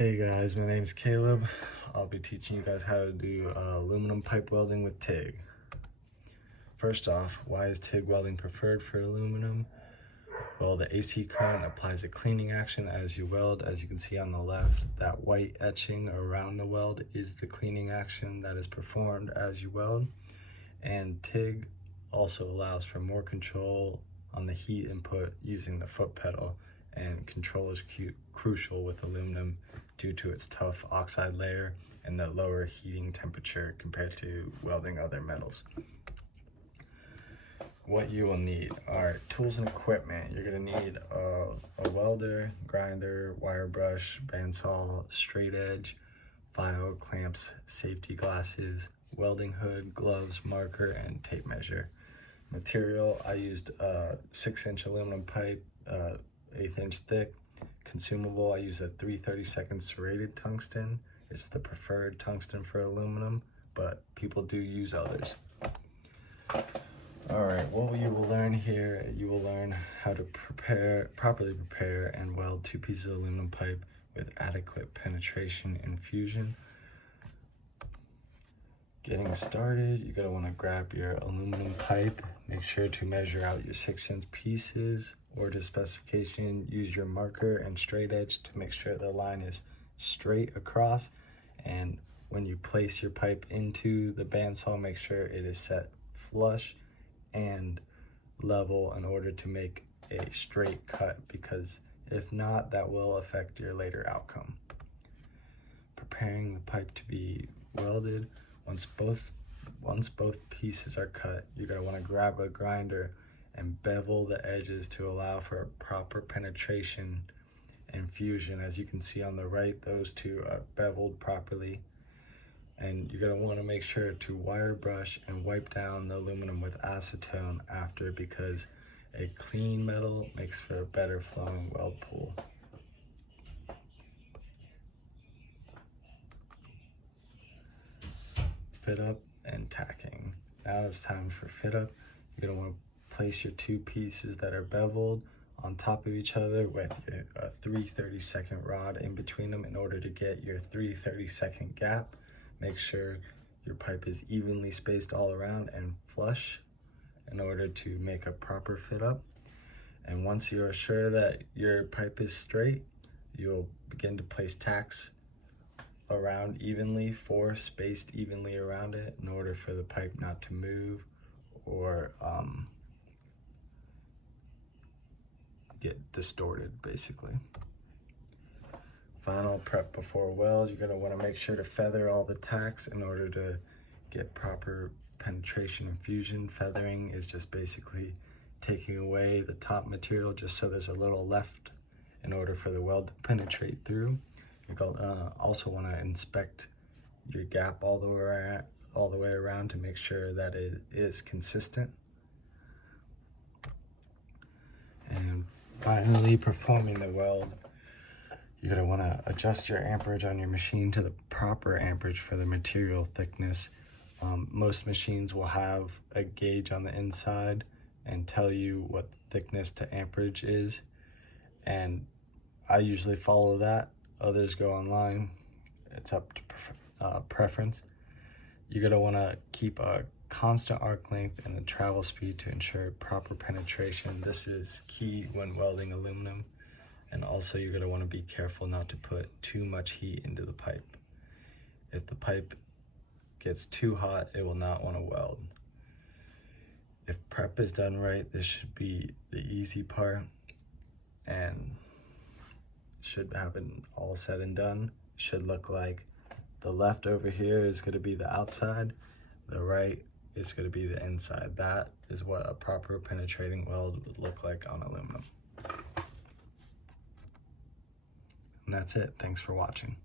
Hey guys, my name's Caleb. I'll be teaching you guys how to do aluminum pipe welding with TIG. First off, why is TIG welding preferred for aluminum? Well, the AC current applies a cleaning action as you weld. As you can see on the left, that white etching around the weld is the cleaning action that is performed as you weld. And TIG also allows for more control on the heat input using the foot pedal, and control is crucial with aluminum due to its tough oxide layer and the lower heating temperature compared to welding other metals. What you will need are tools and equipment. You're going to need a welder, grinder, wire brush, bandsaw, straight edge, file, clamps, safety glasses, welding hood, gloves, marker, and tape measure. Material, I used 6-inch aluminum pipe, 1/8 inch thick. Consumable, I use a 3/32 serrated tungsten. It's the preferred tungsten for aluminum, but people do use others. All right, what you will learn here, you will learn how to properly prepare and weld 2 pieces of aluminum pipe with adequate penetration and fusion. Getting started, you're gonna wanna grab your aluminum pipe. Make sure to measure out your 6-inch pieces, or to specification, use your marker and straight edge to make sure the line is straight across. And when you place your pipe into the bandsaw, make sure it is set flush and level in order to make a straight cut, because if not, that will affect your later outcome. Preparing the pipe to be welded. Once both pieces are cut, you're going to want to grab a grinder and bevel the edges to allow for a proper penetration and fusion. As you can see on the right, those two are beveled properly. And you're going to want to make sure to wire brush and wipe down the aluminum with acetone after, because a clean metal makes for a better flowing weld pool. Fit up and tacking. Now it's time for fit up. You're going to want to place your 2 pieces that are beveled on top of each other with a 3/32 rod in between them in order to get your 3/32 gap. Make sure your pipe is evenly spaced all around and flush in order to make a proper fit up. And once you are sure that your pipe is straight, you'll begin to place tacks around evenly, 4 spaced evenly around it, in order for the pipe not to move or get distorted, basically. Final prep before weld, you're going to want to make sure to feather all the tacks in order to get proper penetration and fusion. Feathering is just basically taking away the top material just so there's a little left in order for the weld to penetrate through. You're also want to inspect your gap all the way around to make sure that it is consistent. And finally, performing the weld, you're going to want to adjust your amperage on your machine to the proper amperage for the material thickness. Most machines will have a gauge on the inside and tell you what the thickness to amperage is, and I usually follow that. Others go online. It's up to preference. You're going to want to keep a constant arc length and a travel speed to ensure proper penetration. This is key when welding aluminum. And also, you're going to want to be careful not to put too much heat into the pipe. If the pipe gets too hot, it will not want to weld. If prep is done right, this should be the easy part, and should happen all said and done. Should look like the left over here is going to be the outside, the right is going to be the inside. That is what a proper penetrating weld would look like on aluminum. And that's it. Thanks for watching.